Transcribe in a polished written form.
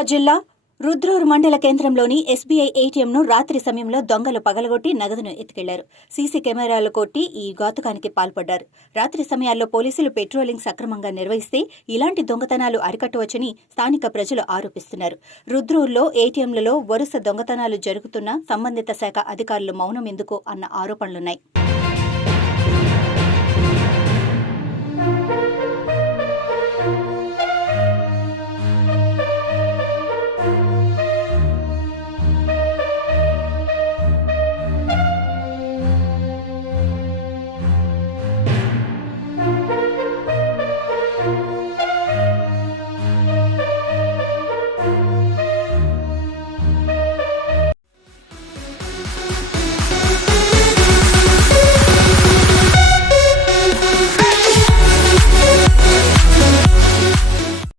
నిజామాబాద్ జిల్లా రుద్రూర్ మండల కేంద్రంలోని ఎస్బీఐ ఏటీఎంను రాత్రి సమయంలో దొంగలు పగలగొట్టి నగదును ఎత్తుకెళ్లారు. సీసీ కెమెరాలు కొట్టి ఈ ఘాతుకానికి పాల్పడ్డారు. రాత్రి సమయాల్లో పోలీసులు పెట్రోలింగ్ సక్రమంగా నిర్వహిస్తే ఇలాంటి దొంగతనాలు అరికట్టవచ్చని స్థానిక ప్రజలు ఆరోపిస్తున్నారు. రుద్రూర్లో ఏటీఎంలలో వరుస దొంగతనాలు జరుగుతున్నా సంబంధిత శాఖ అధికారులు మౌనం ఎందుకు అన్న ఆరోపణలున్నాయి.